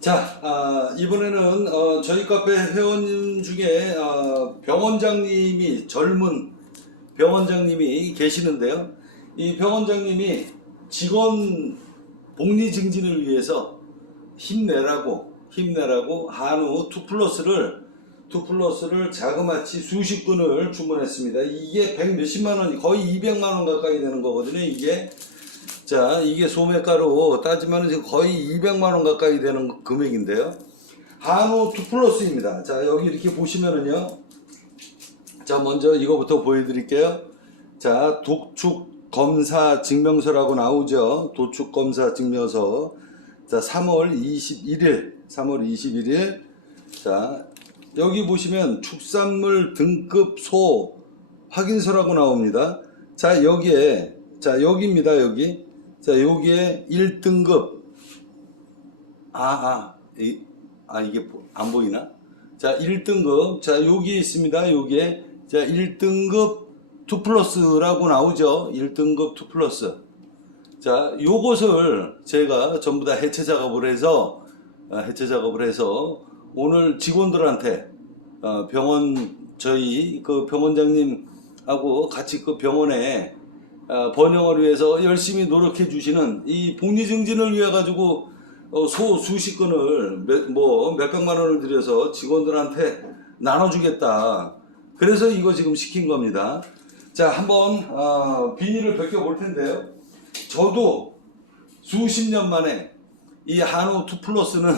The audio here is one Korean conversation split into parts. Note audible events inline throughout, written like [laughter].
자, 아, 이번에는 어, 저희 카페 회원 중에 어, 병원장님이 젊은 병원장님이 계시는데요. 이 병원장님이 직원 복리 증진을 위해서 힘내라고 힘내라고 한우 투 플러스를 투 플러스를 자그마치 수십 근을 주문했습니다. 이게 백 몇십만 원, 거의 200만 원 가까이 되는 거거든요. 이게 자, 이게 소매가로 따지면 지금 거의 200만 원 가까이 되는 금액인데요. 한우 투 플러스입니다. 자, 여기 이렇게 보시면은요. 자, 먼저 이거부터 보여드릴게요. 자, 독축 검사 증명서라고 나오죠. 도축 검사 증명서. 자, 3월 21일, 3월 21일. 자, 여기 보시면 축산물 등급 소 확인서라고 나옵니다. 자, 여기에, 자, 여기입니다, 여기. 자, 여기에 1등급. 아, 아, 이, 아, 이게 보- 안 보이나? 자, 1등급. 자, 여기 있습니다. 여기에. 자, 1등급 2 플러스라고 나오죠. 1등급 2 플러스. 자, 요것을 제가 전부 다 해체 작업을 해서, 아, 해체 작업을 해서 오늘 직원들한테 어, 병원, 저희 그 병원장님하고 같이 그 병원에 어, 번영을 위해서 열심히 노력해 주시는 이 복리 증진을 위해 가지고 어, 소 수십 건을 몇, 뭐 몇백만 원을 들여서 직원들한테 나눠주겠다. 그래서 이거 지금 시킨 겁니다. 자, 한번 어, 비닐을 벗겨 볼 텐데요. 저도 수십 년 만에 이 한우 투 플러스는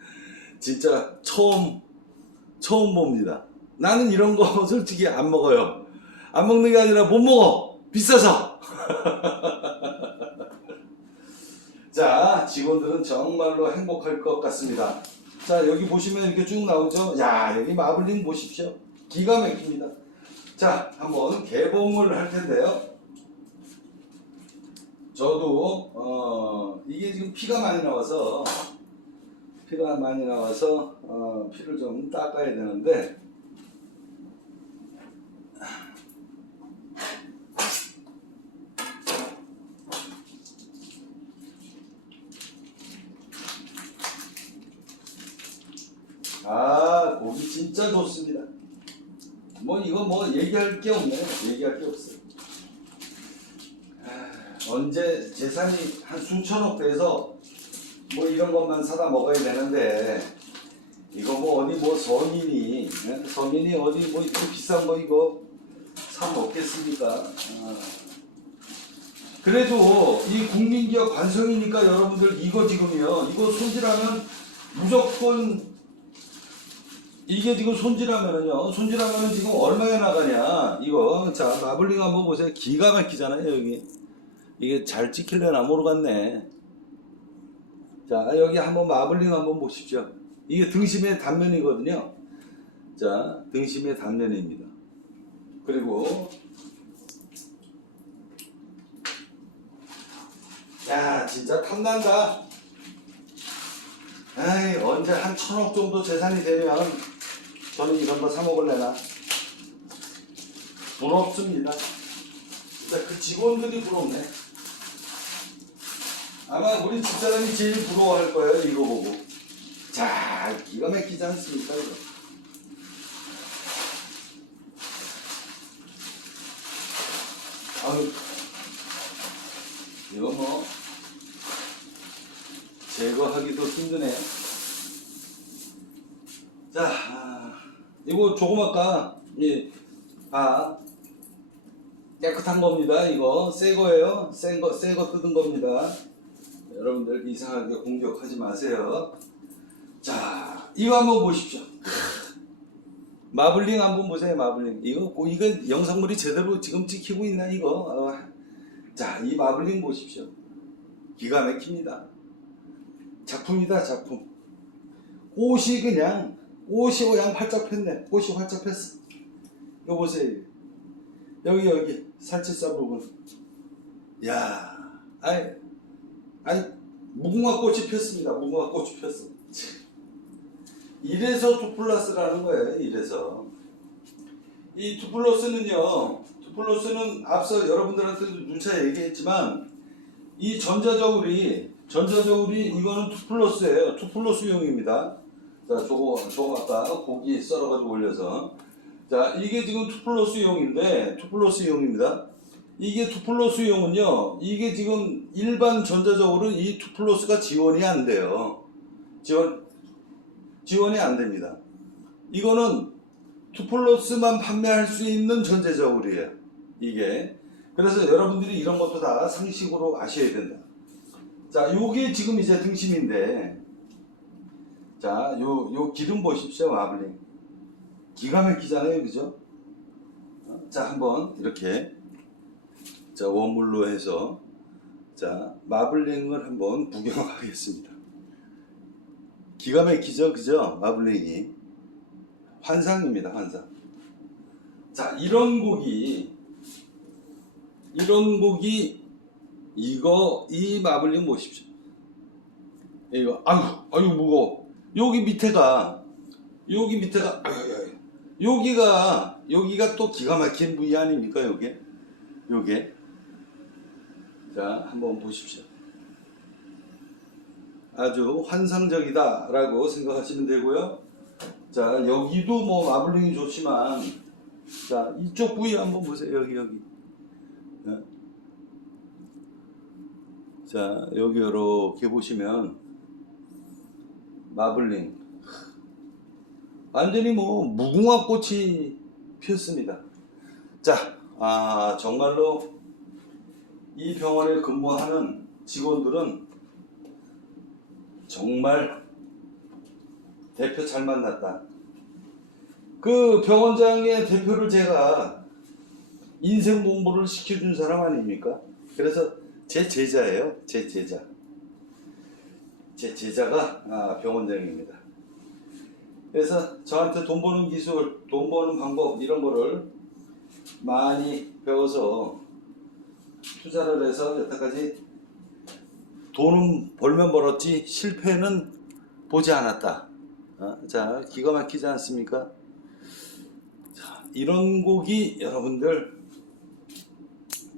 [laughs] 진짜 처음 처음 봅니다. 나는 이런 거 [laughs] 솔직히 안 먹어요. 안 먹는 게 아니라 못 먹어. 비싸서. [laughs] 자, 직원들은 정말로 행복할 것 같습니다. 자, 여기 보시면 이렇게 쭉 나오죠? 야, 여기 마블링 보십시오. 기가 막힙니다. 자, 한번 개봉을 할 텐데요. 저도, 어, 이게 지금 피가 많이 나와서, 피가 많이 나와서, 어, 피를 좀 닦아야 되는데, 아, 고기 진짜 좋습니다. 뭐 이거 뭐 얘기할 게 없네. 얘기할 게 없어요. 아, 언제 재산이 한 수천억 돼서 뭐 이런 것만 사다 먹어야 되는데 이거 뭐 어디 뭐 서민이 예? 서민이 어디 뭐 이렇게 비싼 거 이거 사 먹겠습니까? 아. 그래도 이 국민기업 관성이니까 여러분들 이거 지금요 이거 손질하면 무조건 이게 지금 손질하면은요, 손질하면은 지금 얼마에 나가냐, 이거. 자, 마블링 한번 보세요. 기가 막히잖아요, 여기. 이게 잘 찍힐려나 모르겠네. 자, 여기 한번 마블링 한번 보십시오. 이게 등심의 단면이거든요. 자, 등심의 단면입니다. 그리고, 야, 진짜 탐난다. 에이, 언제 한 천억 정도 재산이 되면 저는 이런 거 사먹을래나? 부럽습니다. 그 직원들이 부럽네. 아마 우리 집사람이 제일 부러워할 거예요, 이거 보고. 자, 기가 막히지 않습니까, 이거? 아유, 이거 뭐, 제거하기도 힘드네요. 자, 아, 이거 조금 아까 이 아, 깨끗한 겁니다. 이거 새 거예요. 새거 새거 뜯은 겁니다. 여러분들 이상하게 공격하지 마세요. 자, 이거 한번 보십시오. 마블링 한번 보세요. 마블링. 이거 고- 이거 영상물이 제대로 지금 찍히고 있나 이거. 어. 자, 이 마블링 보십시오. 기가 막힙니다. 작품이다 작품. 꽃이 그냥 꽃이 그냥 활짝 폈네. 꽃이 활짝 폈어. 요 보세요. 여기 여기. 살치살 부분. 야 아이 아이 무궁화 꽃이 폈습니다. 무궁화 꽃이 폈어. 이래서 투플러스라는 거예요 이래서. 이 투플러스는요 투플러스는 앞서 여러분들한테도 누차 얘기했지만 이 전자저울이 전자저울이 이거는 2 플러스예요. 2 플러스용입니다. 자, 저거 저거 아까 고기 썰어가지고 올려서 자 이게 지금 2 플러스용인데 2 플러스용입니다. 이게 2 플러스용은요. 이게 지금 일반 전자저울은 이2 플러스가 지원이 안 돼요. 지원 지원이 안 됩니다. 이거는 2 플러스만 판매할 수 있는 전자저울이에요. 이게 그래서 여러분들이 이런 것도 다 상식으로 아셔야 된다. 자, 요게 지금 이제 등심인데, 자, 요, 요 기름 보십시오, 마블링. 기가 막히잖아요, 그죠? 어, 자, 한번 이렇게, 자, 원물로 해서, 자, 마블링을 한번 구경하겠습니다. 기가 막히죠, 그죠? 마블링이. 환상입니다, 환상. 자, 이런 곡이, 이런 곡이 이거 이 마블링 보십시오. 이거 아유 아유 무거워. 여기 밑에가 여기 밑에가 아유 아유 여기가 여기가 또 기가 막힌 부위 아닙니까 요게 요게 자 한번 보십시오. 아주 환상적이다 라고 생각하시면 되고요. 자 여기도 뭐 마블링이 좋지만 자 이쪽 부위 한번 보세요 여기 여기. 네. 자 여기 이렇게 보시면 마블링 완전히 뭐 무궁화 꽃이 피었습니다. 자, 아 정말로 이 병원에 근무하는 직원들은 정말 대표 잘 만났다. 그 병원장의 대표를 제가 인생 공부를 시켜준 사람 아닙니까? 그래서 제 제자예요. 제 제자. 제 제자가 아, 병원장입니다. 그래서 저한테 돈 버는 기술, 돈 버는 방법 이런 거를 많이 배워서 투자를 해서 여태까지 돈은 벌면 벌었지 실패는 보지 않았다. 어, 자, 기가 막히지 않습니까? 자, 이런 곡이 여러분들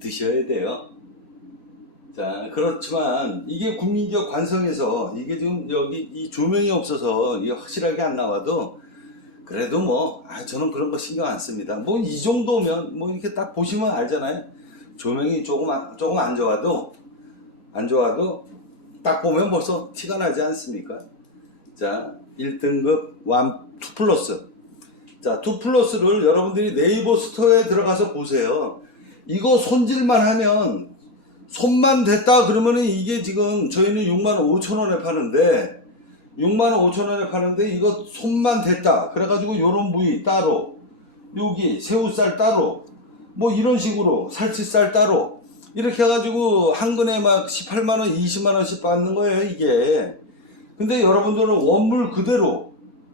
드셔야 돼요. 자, 그렇지만 이게 국민적 관성에서 이게 지금 여기 이 조명이 없어서 이게 확실하게 안 나와도 그래도 뭐, 아, 저는 그런 거 신경 안 씁니다. 뭐 이 정도면 뭐 이렇게 딱 보시면 알잖아요. 조명이 조금, 안- 조금 안 좋아도, 안 좋아도 딱 보면 벌써 티가 나지 않습니까? 자, 1등급 1, 2 플러스. 자, 2 플러스를 여러분들이 네이버 스토어에 들어가서 보세요. 이거 손질만 하면 손만 됐다 그러면은 이게 지금 저희는 6만 5천 원에 파는데 6만 5천 원에 파는데 이거 손만 됐다. 그래가지고 요런 부위 따로 여기 새우살 따로 뭐 이런 식으로 살치살 따로. 이렇게 해가지고 한 근에 막 18만 원 20만 원씩 받는 거예요 이게. 근데 여러분들은 원물 그대로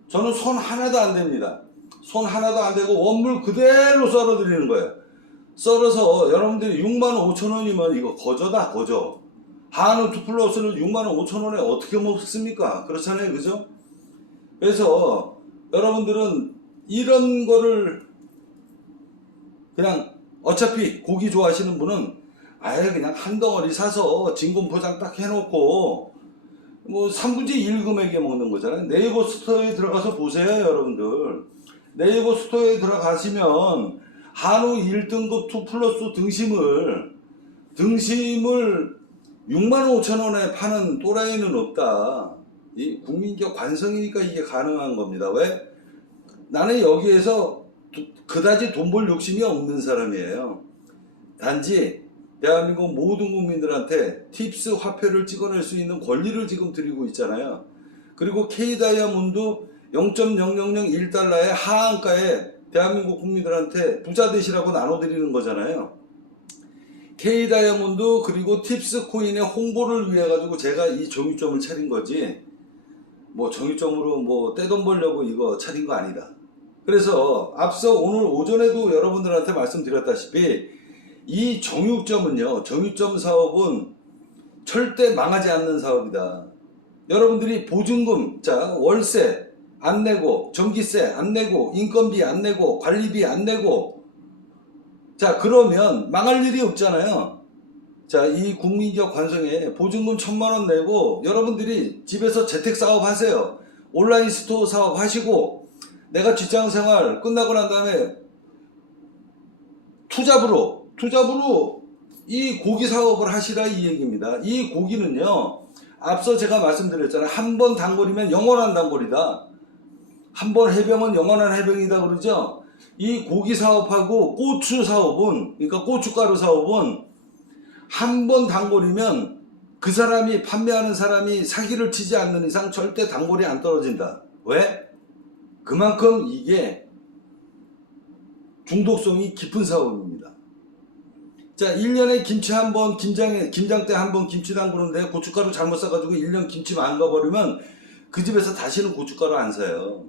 저는 손 하나도 안 됩니다. 손 하나도 안 되고 원물 그대로 썰어 드리는 거예요 썰어서 여러분들이 6만 5천 원이면 이거 거저다 거저. 한우 투 플러스를 6만 5천 원에 어떻게 먹습니까? 그렇잖아요 그죠? 그래서 여러분들은 이런 거를 그냥 어차피 고기 좋아하시는 분은 아예 그냥 한 덩어리 사서 진공 포장 딱 해놓고 뭐 3분의 1 금액에 먹는 거잖아요. 네이버 스토어에 들어가서 보세요 여러분들. 네이버 스토어에 들어가시면 한우 1등급 2 플러스 등심을 등심을 6만 5천 원에 파는 또라이는 없다. 이 국민적 관성이니까 이게 가능한 겁니다. 왜? 나는 여기에서 도- 그다지 돈 벌 욕심이 없는 사람이에요. 단지 대한민국 모든 국민들한테 팁스 화폐를 찍어낼 수 있는 권리를 지금 드리고 있잖아요. 그리고 K 다이아몬드 0.0001달러의 하한가에 대한민국 국민들한테 부자 되시라고 나눠드리는 거잖아요. K 다이아몬드 그리고 팁스 코인의 홍보를 위해 가지고 제가 이 정유점을 차린 거지. 뭐 정유점으로 뭐 떼돈 벌려고 이거 차린 거 아니다. 그래서 앞서 오늘 오전에도 여러분들한테 말씀드렸다시피 이 정육점은요, 정육점 사업은 절대 망하지 않는 사업이다. 여러분들이 보증금, 자, 월세 안 내고, 전기세 안 내고, 인건비 안 내고, 관리비 안 내고, 자, 그러면 망할 일이 없잖아요. 자, 이 국민기업 관성에 보증금 천만 원 내고 여러분들이 집에서 재택 사업 하세요. 온라인 스토어 사업 하시고 내가 직장 생활 끝나고 난 다음에 투잡으로 투잡으로 이 고기 사업을 하시라 이 얘기입니다. 이 고기는요. 앞서 제가 말씀드렸잖아요. 한 번 단골이면 영원한 단골이다. 한 번 해병은 영원한 해병이다 그러죠. 이 고기 사업하고 고추 사업은 그러니까 고춧가루 사업은 한 번 단골이면 그 사람이 판매하는 사람이 사기를 치지 않는 이상 절대 단골이 안 떨어진다. 왜? 그만큼 이게 중독성이 깊은 사업입니다. 자, 1년에 김치 한 번, 김장에, 김장 때 한 번 김치 담그는데 고춧가루 잘못 사가지고 1년 김치 망가버리면 그 집에서 다시는 고춧가루 안 사요.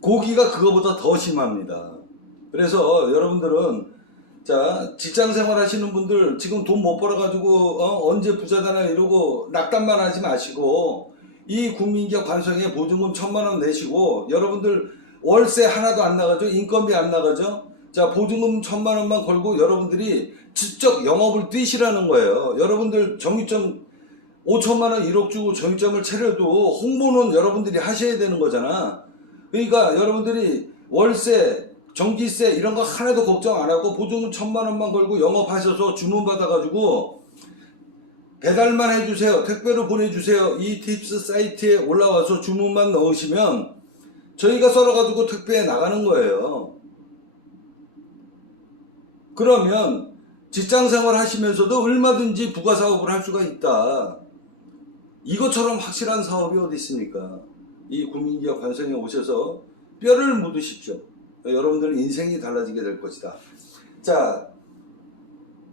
고기가 그거보다 더 심합니다. 그래서 여러분들은 자 직장 생활 하시는 분들 지금 돈 못 벌어가지고 어, 언제 부자다나 이러고 낙담만 하지 마시고 이 국민기업 관성에 보증금 천만 원 내시고 여러분들 월세 하나도 안 나가죠? 인건비 안 나가죠? 자 보증금 천만 원만 걸고 여러분들이 직접 영업을 뛰시라는 거예요. 여러분들 정유점 5천만 원 1억 주고 정유점을 차려도 홍보는 여러분들이 하셔야 되는 거잖아 그러니까 여러분들이 월세, 전기세 이런 거 하나도 걱정 안 하고 보증금 천만 원만 걸고 영업하셔서 주문 받아가지고 배달만 해주세요. 택배로 보내주세요. 이 팁스 사이트에 올라와서 주문만 넣으시면 저희가 썰어가지고 택배에 나가는 거예요. 그러면 직장 생활 하시면서도 얼마든지 부가 사업을 할 수가 있다. 이것처럼 확실한 사업이 어디 있습니까? 이 국민기업 관성에 오셔서 뼈를 묻으십시오. 여러분들 인생이 달라지게 될 것이다. 자,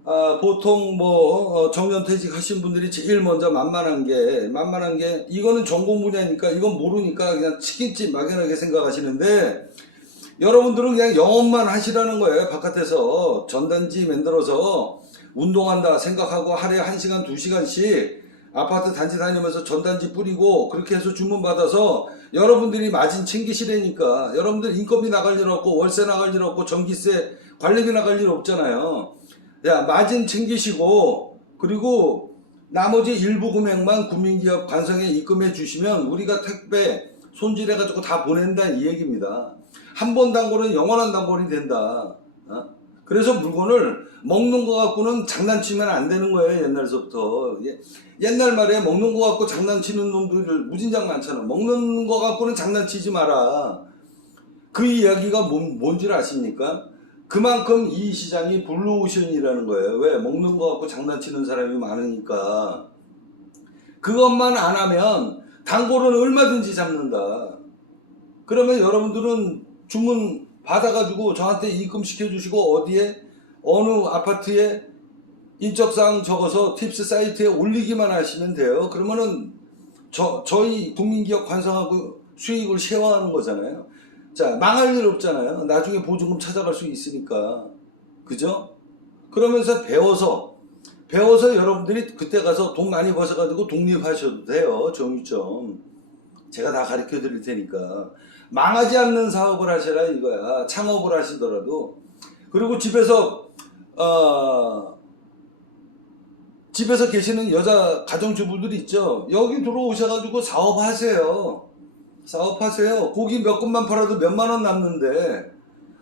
아, 보통 뭐 어, 정년 퇴직 하신 분들이 제일 먼저 만만한 게 만만한 게 이거는 전공 분야니까 이건 모르니까 그냥 치킨집 막연하게 생각하시는데 여러분들은 그냥 영업만 하시라는 거예요. 바깥에서 전단지 만들어서 운동한다 생각하고 하루에 1시간, 2시간씩 아파트 단지 다니면서 전단지 뿌리고 그렇게 해서 주문 받아서 여러분들이 마진 챙기시라니까 여러분들 인건비 나갈 일 없고 월세 나갈 일 없고 전기세 관리비 나갈 일 없잖아요. 야 마진 챙기시고 그리고 나머지 일부 금액만 국민기업 관성에 입금해 주시면 우리가 택배 손질해 가지고 다 보낸다 이 얘기입니다. 한 번 단골은 영원한 단골이 된다. 어? 그래서 물건을 먹는 거 갖고는 장난치면 안 되는 거예요 옛날서부터. 예, 옛날 말에 먹는 거 갖고 장난치는 놈들 무진장 많잖아. 먹는 거 갖고는 장난치지 마라. 그 이야기가 뭔, 뭔지 아십니까? 그만큼 이 시장이 블루오션이라는 거예요. 왜? 먹는 거 갖고 장난치는 사람이 많으니까. 그것만 안 하면 단골은 얼마든지 잡는다. 그러면 여러분들은 주문 받아가지고 저한테 입금시켜 주시고 어디에 어느 아파트에 인적사항 적어서 팁스 사이트에 올리기만 하시면 돼요. 그러면은 저, 저희 국민기업 관성하고 수익을 쉐어하는 거잖아요. 자, 망할 일 없잖아요. 나중에 보증금 찾아갈 수 있으니까. 그죠? 그러면서 배워서, 배워서 여러분들이 그때 가서 돈 많이 버셔가지고 독립하셔도 돼요. 정유점. 제가 다 가르쳐 드릴 테니까. 망하지 않는 사업을 하셔라 이거야. 창업을 하시더라도. 그리고 집에서, 어, 집에서 계시는 여자 가정주부들 있죠. 여기 들어오셔가지고 사업하세요. 사업하세요. 고기 몇 건만 팔아도 몇만 원 남는데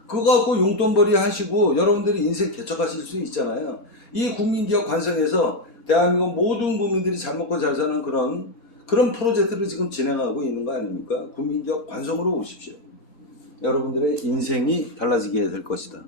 그거 갖고 용돈벌이 하시고 여러분들이 인생 개척하실 수 있잖아요. 이 국민기업 관성에서 대한민국 모든 국민들이 잘 먹고 잘 사는 그런 그런 프로젝트를 지금 진행하고 있는 거 아닙니까? 국민기업 관성으로 오십시오. 여러분들의 인생이 달라지게 될 것이다.